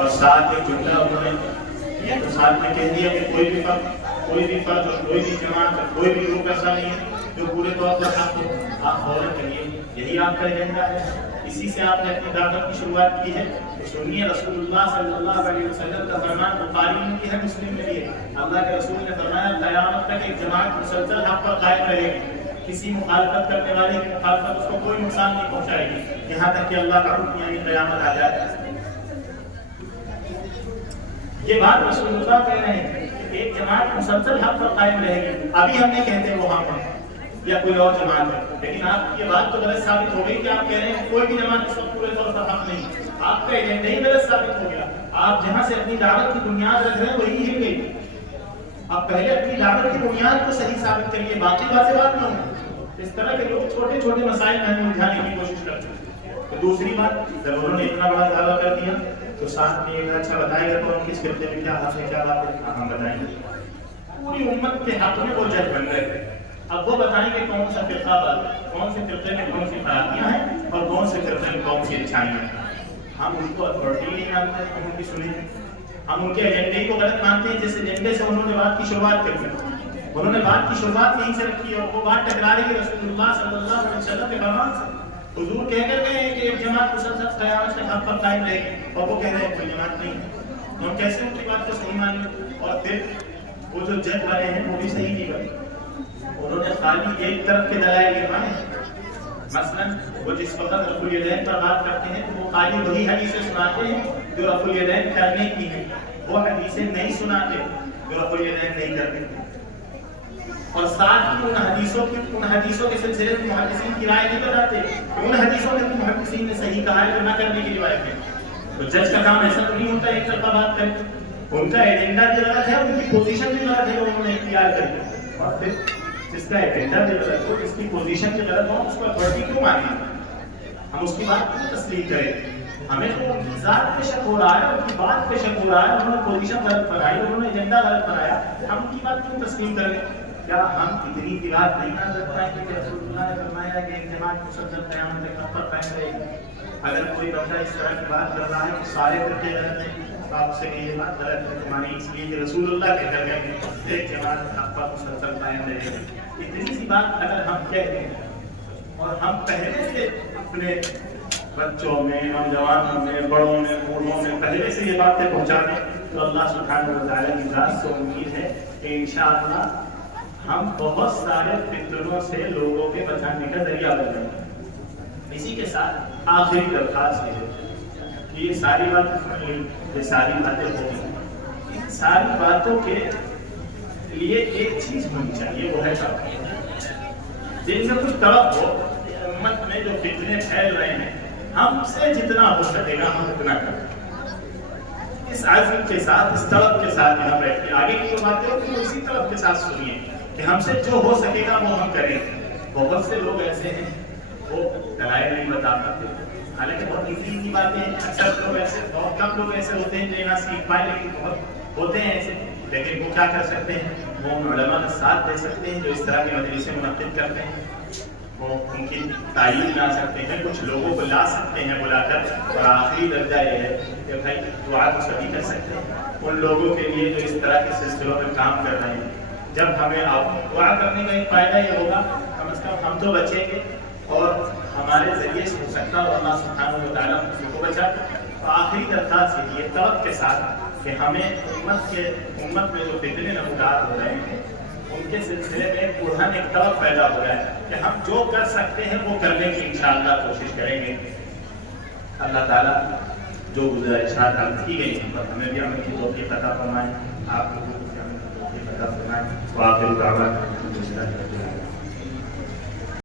اور ساتھ ایک جملہ انہوں نے تو ساتھ میں کہہ دیا کہ کوئی بھی فرد اور کوئی بھی جماعت اور کوئی بھی گروپ ایسا نہیں ہے جو پورے طور پر حق ہو، آپ فوراً کریے، یہی آپ کا ایجنڈا ہے، اسی سے آپ نے اپنی دعوت کی شروعات کی ہے۔ تو سنیے رسول اللہ صلی اللہ علیہ وسلم کا فرمان بخاری میں بھی ہے، مسلم میں بھی ہے۔ اللہ کے رسول نے فرمایا قیامت تک ایک جماعت مسلسل حق پر قائم رہے گی، کسی مخالفت کرنے والے کی مخالفت اس کو کوئی نقصان نہیں پہنچائے گی، یہاں تک کہ اللہ کا حکم یعنی قیامت آ جائے۔ یہ بات رسول اللہ کہہ رہے ہیں کہ ایک جماعت مسلسل حق پر قائم رہے گی۔ ابھی ہم نہیں کہتے وہ ہم ہیں یا کوئی اور جماعت ہے، لیکن آپ یہ بات تو غلط ثابت ہو گئی کہ آپ کہہ رہے ہیں کوئی بھی جماعت اس وقت پورے طور پر حق نہیں، آپ کا ایجنڈا ہی غلط ثابت ہو گیا۔ آپ جہاں سے اپنی دعوت کی بنیاد رکھ رہے ہیں وہی ہل گئی۔ آپ پہلے اپنی دعوت کی بنیاد کو صحیح ثابت کریے، باقی باتیں بات نہ ہوں۔ اس طرح کے لوگ چھوٹے چھوٹے مسائل میں الجھانے کی کوشش کرتے ہیں۔ تو دوسری بات، جب انہوں نے اتنا بڑا دعویٰ کر دیا تو ساتھ میں ایک اچھا بتائے گا تو ان کس فرقے میں کیا حق ہے کیا بات ہے، ہم بتائیں گے۔ پوری امت کے حق میں وہ جج بن گئے، اب وہ بتائیں گے کون سا فرقہ بات، کون سے فرقے میں کون سی خرابیاں ہیں اور کون سے فرقے میں کون سی اچھائیاں ہیں۔ ہم ان کو اتھارٹی نہیں مانتے، ہم ان کی سنیں، ہم ان کے ایجنڈے کو غلط مانتے ہیں، جس ایجنڈے سے انہوں نے بات کی شروعات کر دی۔ انہوں نے بات کی شروعات یہیں سے رکھی اور وہ بات ٹکرا رہی ہے رسول اللہ صلی اللہ علیہ وسلم کے فرمان سے۔ حضور کہہ کر گئے ہیں کہ ایک جماعت مسلسل قیامت تک حق پر قائم رہے گی، اور وہ کہہ رہے ہیں کوئی جماعت نہیں ہے۔ ہم کیسے ان کی بات کو صحیح مانیں؟ اور پھر وہ جو جج بنے ہیں وہ بھی صحیح نہیں بنے، انہوں نے خالی ایک طرف کے دلائل گرمائے۔ مثلاً وہ جس وقت رفع الیدین پر بات کرتے ہیں تو وہ خالی وہی حدیثیں سناتے ہیں جو رفع الیدین کرنے کی ہیں، وہ حدیثیں نہیں سناتے جو رفع الیدین نہیں کرتے، اور ساتھ ہی ان حدیثوں کے سلسلے میں محدثین کی رائے نہیں بتاتے کہ ان حدیثوں میں محدثین نے صحیح کہا ہے جو نہ کرنے کی روایت ہے۔ تو جج کا کام ایسا تو نہیں ہوتا ایک طرفہ بات کرے، ان کا ایجنڈا بھی غلط ہے، ان کی پوزیشن بھی غلط ہے جو انہوں نے اختیار کری، اور پھر جس کا ایجنڈا بھی غلط ہو، جس کی پوزیشن بھی غلط ہو، اس کو اتھارٹی کیوں مانیں؟ ہم اس کی بات کیوں تسلیم کریں؟ ہمیں تو ان کی ذات پہ شک ہو رہا ہے، ان کی بات پہ شک ہو رہا ہے، انہوں نے پوزیشن غلط بنائی، انہوں نے ایجنڈا غلط بنایا، ہم ان کی بات کیوں تسلیم کریں؟ کیا ہم اتنی کی بات نہیں مان سکتے ہیں کہ رسول اللہ نے فرمایا کہ ایک جماعت مسلسل قیامت تک حق پر قائم رہے گی؟ اگر کوئی بندہ اس طرح کی بات کر رہا ہے کہ سارے فرقے غلط ہیں تو آپ سے یہ بات غلط ہے، مانے اس لیے کہ رسول اللہ کہہ کر گئے کہ ایک جماعت حق پر مسلسل قائم رہے گی۔ اتنی سی بات اگر ہم کہہ دیں اور ہم پہلے سے اپنے بچوں میں، نوجوانوں میں، بڑوں میں، بوڑھوں میں پہلے سے یہ باتیں پہنچا دیں تو اللہ سبحانہ و تعالیٰ کی ذات سے امید ہے کہ انشاءاللہ ہم بہت سارے فتنوں سے لوگوں کے بچانے کا ذریعہ بن جائیں گے۔ اسی کے ساتھ آخری درخواست یہ ہے کہ یہ ساری باتیں سن لی، یہ ساری باتیں ہو گئی، ان ساری باتوں کے لیے ایک چیز ہونی چاہیے، وہ ہے توقع۔ جن میں کچھ طرف ہو، امت میں جو فتنے پھیل رہے ہیں، ہم سے جتنا ہو سکے گا ہم اتنا کریں، اس عزم کے ساتھ، اس طلب کے ساتھ یہاں بیٹھ کے آگے کی جو باتیں ہوتی ہیں اسی طلب کے ساتھ سنیے کہ ہم سے جو ہو سکے گا وہ ہم کریں۔ بہت سے لوگ ایسے ہیں وہ دلائل نہیں بتا پاتے، حالانکہ بہت ایزی باتیں ہیں، اکثر لوگ ایسے، بہت کم لوگ ایسے ہوتے ہیں جو یہاں سیکھ پائے، لیکن بہت ہوتے ہیں ایسے، لیکن وہ کیا کر سکتے ہیں؟ وہ ان علماء کا ساتھ دے سکتے ہیں جو اس طرح کے مجلسیں منعقد کرتے ہیں، وہ ان کی تعلیم لا سکتے ہیں، کچھ لوگوں کو لا سکتے ہیں بلا کر، اور آخری درجہ یہ ہے کہ بھائی دعا تو سبھی کر سکتے ہیں ان لوگوں کے لیے جو اس طرح کے سلسلوں میں کام کر رہے ہیں۔ جب ہمیں دعا کرنے کا ایک فائدہ یہ ہوگا کم از کم ہم تو بچیں گے اور ہمارے ذریعے سے ہو سکتا ہے اللہ سبحانہ و تعالیٰ ہم کو بچا۔ تو آخری درخواست یہ طلب کے ساتھ کہ ہمیں امت میں جو فتنے نمودار ہو رہے ہیں ان کے سلسلے میں پورا ایک طلب پیدا ہو رہا ہے کہ ہم جو کر سکتے ہیں وہ کرنے کی انشاءاللہ کوشش کریں گے۔ اللہ تعالیٰ جو گزارشات عرض کی گئی ہیں پر ہمیں بھی عمل کی توفیق عطا فرمائیں، آپ لوگوں کو بھی عمل کی توفیق عطا فرمائیں۔ وآخر دعوانا